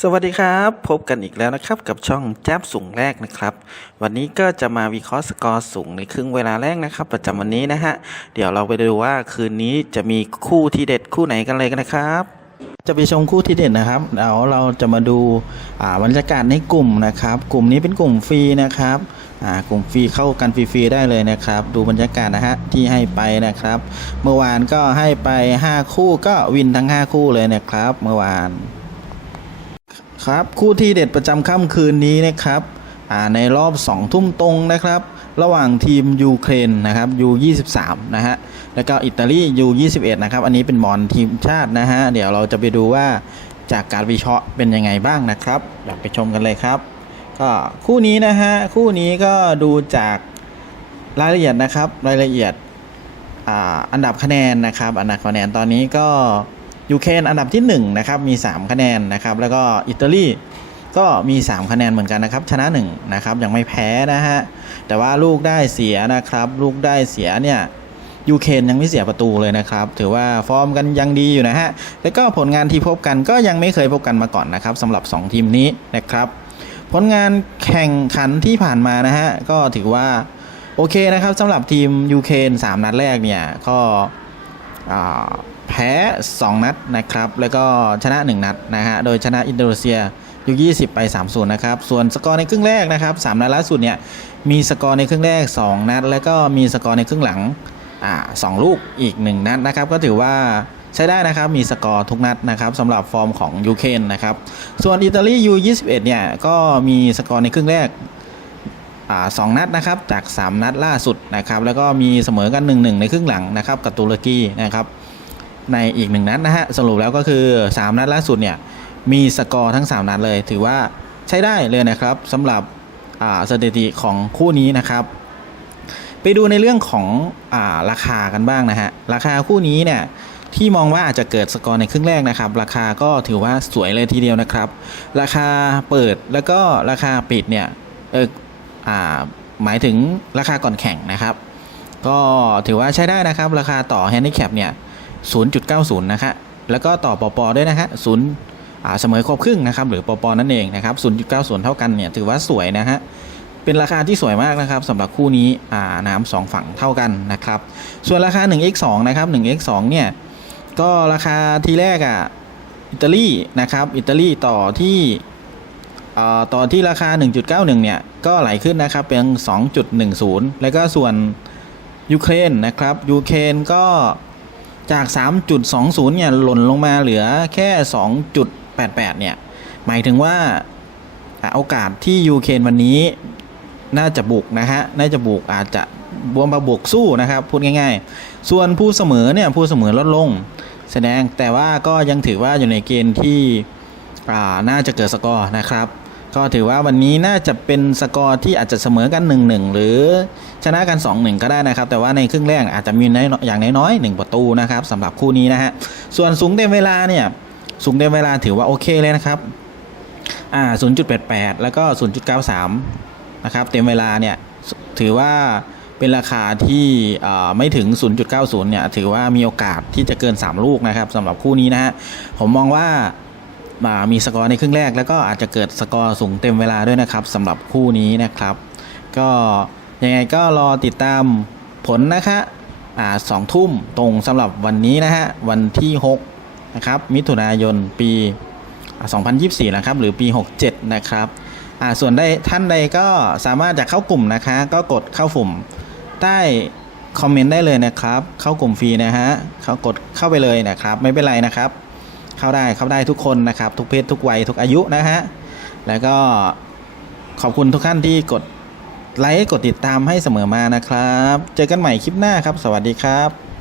สวัสดีครับ พบกันอีกแล้วนะครับกับช่องแจ๊บสูงแรกนะครับ วันนี้ก็จะมาวิเคราะห์สกอร์สูงในครึ่งเวลาแรกนะครับ ประจำวันนี้นะฮะเดี๋ยวเราไปดูว่าคืนนี้จะมีคู่ที่เด็ดคู่ไหนกันเลยกันนะครับ จะไปชมคู่ที่เด็ดนะครับเดี๋ยวเราจะมาดูอ่าบรรยากาศในกลุ่มนะครับ กลุ่มนี้เป็นกลุ่มฟรีนะครับอ่ากลุ่มฟรีเข้ากันฟรีๆได้เลยนะครับ ดูบรรยากาศนะฮะที่ให้ไปนะครับ เมื่อวานก็ให้ไป 5 คู่ก็วินทั้ง 5 คู่เลยนะครับ เมื่อวาน ครับคู่ที่เด็ดประจำค่ำคืนนี้นะครับอ่าในรอบ 2 ทุ่มตรงนะครับ ระหว่างทีมยูเครนนะครับยู23นะฮะแล้วก็อิตาลียู21นะครับ อันนี้เป็นบอลทีมชาตินะฮะเดี๋ยวเราจะไปดูว่าจากการวิเคราะห์เป็นยังไงบ้างนะครับเดี๋ยวไปชมกันเลยครับ ก็คู่นี้นะฮะคู่นี้ก็ดูจากรายละเอียดนะครับ รายละเอียดอ่าอันดับคะแนนนะครับ อันดับคะแนนตอนนี้ก็ ยูเครนอันดับที่1นะครับมี 3 คะแนนนะครับแล้วก็อิตาลีก็มี 3 คะแนนเหมือนกันนะครับชนะ1นะครับยังไม่แพ้นะฮะแต่ว่าลูกได้เสียนะครับลูกได้เสียเนี่ยยูเครนยังไม่เสียประตูเลยนะครับ ถือว่าฟอร์มกันยังดีอยู่นะฮะ แล้วก็ผลงานที่พบกันก็ยังไม่เคยพบกันมาก่อนนะครับสำหรับ 2 ทีมนี้นะครับ ผลงานแข่งขันที่ผ่านมานะฮะ ก็ถือว่า โอเคนะครับสำหรับทีมยูเครน3นัดแรกเนี่ยก็ แพ้ 2 นัดนะครับ แล้วก็ชนะ 1 นัดนะฮะ โดยชนะอินโดนีเซียยู20 ไป 3-0 นะครับ ส่วนสกอร์ในครึ่งแรกนะครับ 3 นัดล่าสุดเนี่ย มีสกอร์ในครึ่งแรก 2 นัด แล้วก็มีสกอร์ในครึ่งหลังอ่าสองลูกอีก 1 นัดนะครับ ก็ถือว่าใช้ได้นะครับ มีสกอร์ทุกนัดนะครับสำหรับฟอร์มของยูเครนนะครับ ส่วนอิตาลียู21เนี่ย ก็มีสกอร์ในครึ่งแรก สองนัดนะครับจาก 3 นัดล่าสุดนะครับแล้วก็มีเสมอกัน 1-1 ในครึ่งหลังนะครับกับตุรกีนะครับในอีกหนึ่งนัดนะฮะสรุปแล้วก็คือ 3 นัดล่าสุดเนี่ยมีสกอร์ทั้ง 3 นัดเลย ถือว่าใช้ได้เลยนะครับสำหรับสถิติของคู่นี้นะครับ ไปดูในเรื่องของอาราคากันบ้างนะฮะราคาคู่นี้เนี่ยที่มองว่าอาจจะเกิดสกอร์ในครึ่งแรกนะครับ ราคาก็ถือว่าสวยเลยทีเดียวนะครับ ราคาเปิดแล้วก็ราคาปิดเนี่ยเออ หมายถึงราคาก่อนแข่งนะครับ ก็ถือว่าใช้ได้นะครับ ราคาต่อแฮนดิแคปเนี่ย 0.90 นะคะแล้วก็ต่อปอปอด้วยนะฮะศูนย์เสมอครบครึ่งนะครับ หรือปอปอนั่นเองนะครับ 0.90 เท่ากันเนี่ยถือว่าสวยนะฮะเป็นราคาที่สวยมากนะครับสำหรับคู่นี้น้ำสองฝั่งเท่ากันนะครับ ส่วนราคา 1x2 นะครับ 1x2 เนี่ยก็ราคาทีแรกอะอิตาลีนะครับ อิตาลีต่อที่ ต่อที่ราคา 1.91 เนี่ย ก็ไหลขึ้นนะครับ เป็น 2.10 แล้วก็ส่วนยูเครนนะครับยูเครนก็จาก 3.20 เนี่ย หล่นลงมาเหลือแค่ 2.88 เนี่ย หมายถึงว่าโอกาสที่ยูเครนวันนี้น่าจะบุกนะฮะ น่าจะบุกอาจจะบวมมาบุกสู้นะครับ พูดง่ายๆ ส่วนผู้เสมอเนี่ยผู้เสมอลดลง แสดงแต่ว่าก็ยังถือว่าอยู่ในเกณฑ์ที่น่าจะเกิดสกอร์นะครับ ก็ถือว่าวันนี้น่าจะเป็นสกอร์ที่อาจจะเสมอกัน 1-1 หรือชนะกัน 2-1 ก็ได้นะครับ แต่ว่าในครึ่งแรกอาจจะมีน้อย่างน้อยๆ1ประตูนะครับสำหรับคู่นี้นะฮะส่วนสูงเต็มเวลาเนี่ยสูงเต็มเวลาถือว่าโอเคเลยนะครับอ่า0.88 แล้วก็ 0.93 นะครับเต็มเวลาเนี่ยถือว่าเป็นราคาที่ไม่ถึง 0.90 เนี่ยถือว่ามีโอกาสที่จะเกิน 3 ลูกนะครับสำหรับคู่นี้นะฮะผมมองว่า มามีสกอร์ในครึ่งแรก แล้วก็อาจจะเกิดสกอร์สูงเต็มเวลาด้วยนะครับสำหรับคู่นี้นะครับ ก็ยังไงก็รอติดตามผลนะคะอ่าสองทุ่มตรงสำหรับวันนี้นะฮะวันที่6นะครับมิถุนายนปีอ่า2024 นะครับ หรือปี 67 นะครับอ่าส่วนได้ท่านใดก็สามารถจะเข้ากลุ่มนะคะ ก็กดเข้ากลุ่มใต้คอมเมนต์ได้เลยนะครับ เข้ากลุ่มฟรีนะฮะ เขากดเข้าไปเลยนะครับ ไม่เป็นไรนะครับ เข้าได้เข้าได้ทุกคนนะครับ ทุกเพศทุกวัยทุกอายุนะฮะแล้วก็ขอบคุณทุกท่านที่กดไลค์กดติดตามให้เสมอมานะครับ เจอกันใหม่คลิปหน้าครับ สวัสดีครับ